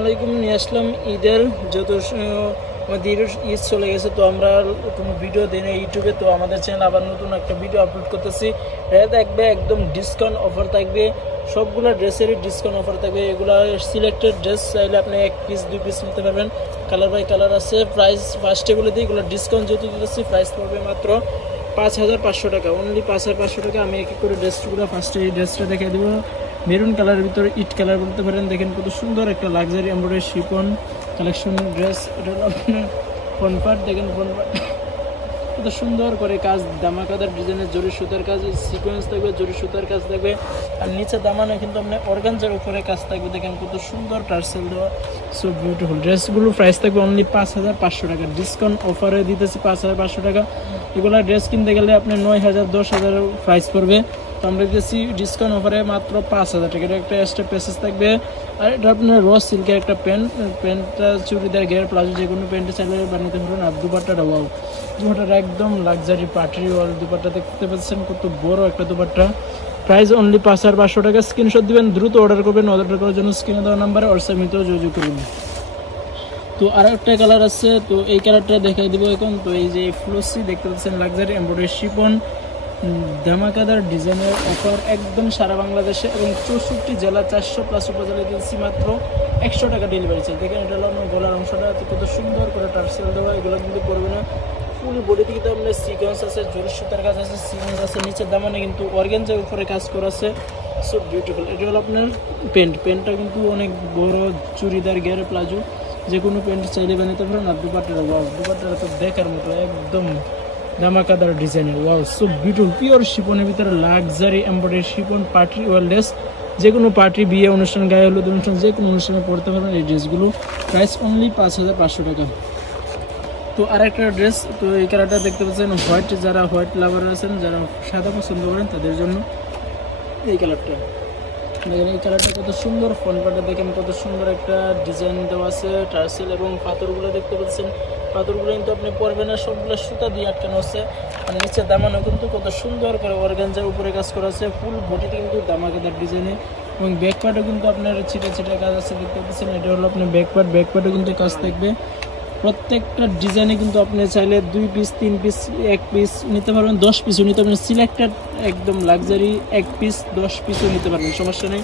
আলাইকুম নিয়ে আসলাম ঈদের যত আমাদের ঈদ চলে গেছে, তো আমরা কোনো ভিডিও দিই না ইউটিউবে। তো আমাদের চ্যানেল আবার নতুন একটা ভিডিও আপলোড করতেছি। এটা থাকবে একদম ডিসকাউন্ট অফার থাকবে, সবগুলো ড্রেসেরই ডিসকাউন্ট অফার থাকবে। এগুলো সিলেক্টেড ড্রেস, চাইলে আপনি 1 পিস 2 পিস নিতে পারবেন, কালার বাই কালার আছে। প্রাইস ফার্স্টে বলে দিই, এগুলো ডিসকাউন্ট যেহেতু দিতেছি প্রাইস পড়বে মাত্র 5500 টাকা, অনলি 5500 টাকা। আমি এক এক করে ড্রেসগুলো ফার্স্টে এই ড্রেসটা দেখে দেবো। মেরুন কালারের ভিতরে ইট কালার বলতে পারেন। দেখেন কত সুন্দর একটা luxury embroidery chiffon collection dress. এটা হলো আপনার ফ্রন্ট পার্ট, দেখেন ফ্রন্ট পার্ট কত সুন্দর করে কাজ, দামাকাদার ডিজাইনের জরি সুতার কাজ, সিকোয়েন্স থাকবে, জরি সুতার কাজ থাকবে। আর নিচে দামানো কিন্তু আপনার অর্গানজার উপরে কাজ থাকবে। দেখেন কত সুন্দর টার্সেল দেওয়া, সো বিউটিফুল। ড্রেসগুলো প্রাইস থাকবে অনলি 5500 টাকা, ডিসকাউন্ট অফারে দিতেছি 5500 টাকা। এগুলো ড্রেস কিনতে গেলে আপনার 9000 10,000 প্রাইস পড়বে, তো আমরা দিচ্ছি ডিসকাউন্ট অফারে মাত্র 5000 টাকা। এটা একটা এক্সট্রা প্যাসেজ থাকবে। আর এটা আপনার র সিল্কের একটা প্যান্টটা চুড়িদার গের প্লাজো যে কোনো প্যান্টে চাইলে বানাতে পারবেন। আর দুপাট্টাটা ওয়াও, দুপাট্টাটা একদম লাক্সারি পার্টি ওয়াল দুপাট্টা দেখতে পাচ্ছেন, কত বড় একটা দুপাট্টা। প্রাইস অনলি 5500 টাকা। স্ক্রিনশট দিবেন, দ্রুত অর্ডার করবেন। অর্ডার করার জন্য স্ক্রিনে দেওয়া নাম্বারে হোয়াটসঅ্যাপেও যোগাযোগ করবেন। তো আর একটা কালার আছে, তো এই কালারটা দেখাই দিব এখন। তো এই যে ফ্লোসি দেখতে পাচ্ছেন, লাক্সারি এমব্রয়ডারি শিফন ধামাকাদার ডিজাইনের অফার একদম সারা বাংলাদেশে এবং 64 জেলা 400+ উপজেলায় দিচ্ছি মাত্র 100 টাকা ডেলিভারি চাই। দেখেন এটা হলো আপনার গলার অংশটা কত সুন্দর করে টার্সেল দেওয়া, এগুলো কিন্তু পড়বে না। ফুল বডিতে কিন্তু আপনার সিকোয়েন্স আছে, জরি সুতার কাজ আছে, সিকোয়েন্স আছে, নিচের দামানে কিন্তু অর্গানজার উপরে কাজ করা আছে, সো বিউটিফুল। এটা হলো আপনার প্যান্টটা কিন্তু অনেক বড়, চুড়িদার গের প্লাজো যে কোনো প্যান্ট চাইলে বানাতে পারেন। আর দুপাট্টাটা ওয়াও, দুপাট্টাটা তো দেখার মতো একদম ধামাকাদার ডিজাইনের, ওয়াও সো বিউটিফুল। পিওর শিপনের ভিতরে luxury embroidery Shipon, party wireless, যে কোনো পার্টি, বিয়ে অনুষ্ঠান, গায়ে হলুদ অনুষ্ঠান, যে কোনো অনুষ্ঠানে পড়তে পারবেন এই ড্রেসগুলো। প্রাইস অনলি 5500 টাকা। তো আরেকটা ড্রেস, তো এই কালারটা দেখতে পাচ্ছেন হোয়াইট, যারা হোয়াইট লাভার আছেন, যারা সাদা পছন্দ করেন তাদের জন্য এই কালারটা। দেখেন এই কালারটা কত সুন্দর, ফ্রন্ট পার্টটা দেখেন কত সুন্দর একটা ডিজাইন দেওয়া আছে, টার্সেল এবং পাথরগুলো দেখতে পাচ্ছেন। পাথরগুলো কিন্তু আপনি পরবেন না, সবগুলো সুতা দিয়ে আটকানো আছে। আর নিচে দামানো কিন্তু কত সুন্দর করে অর্গানজার উপরে কাজ করা আছে, ফুল বডিতে কিন্তু দামাকাদার ডিজাইনে। এবং ব্যাক পার্টও কিন্তু আপনার ছিটা ছিটা কাজ আছে দেখতে পাচ্ছেন। এটা হলো আপনার ব্যাক পার্টও কিন্তু কাজ থাকবে। প্রত্যেকটা ডিজাইনে কিন্তু আপনি চাইলে 2 পিস 3 পিস 1 পিস নিতে পারবেন, 10 পিসও নিতে পারবেন। সিলেক্টেড একদম লাক্সারি 1 পিস 10 পিসও নিতে পারবেন, সমস্যা নেই।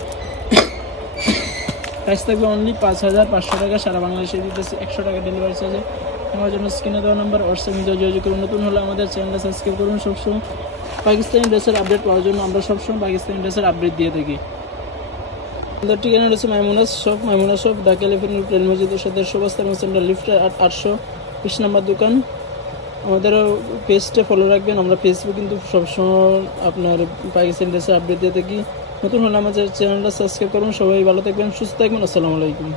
প্রাইস থাকবে অনলি 5500 টাকা, সারা বাংলাদেশে দিতেছি 100 টাকা ডেলিভারি চার্জে। আমার জন্য স্ক্রিনে দেওয়া নাম্বার হোয়াটসঅ্যাপে যোগাযোগ করুন। নতুন হলে আমাদের চ্যানেলটা সাবস্ক্রাইব করুন। সবসময় পাকিস্তানি ড্রেসের আপডেট পাওয়ার জন্য আমরা সবসময় পাকিস্তানি ড্রেসের আপডেট দিয়ে থাকি। আমাদের ঠিকানা রয়েছে মাইমুনা শপ, ঢাকা এলিফ্যান্ট প্লেন মসজিদের সাথে সুবাস্তান সেন্টার, লিফটে 820 নম্বর দোকান। আমাদের পেজটা ফলো রাখবেন, আমরা ফেসবুক কিন্তু সবসময় আপনার পাকিস্তানি ড্রেসের আপডেট দিয়ে থাকি। নতুন হলে আমাদের চ্যানেলটা সাবস্ক্রাইব করুন। সবাই ভালো থাকবেন, সুস্থ থাকবেন। আসসালামু আলাইকুম।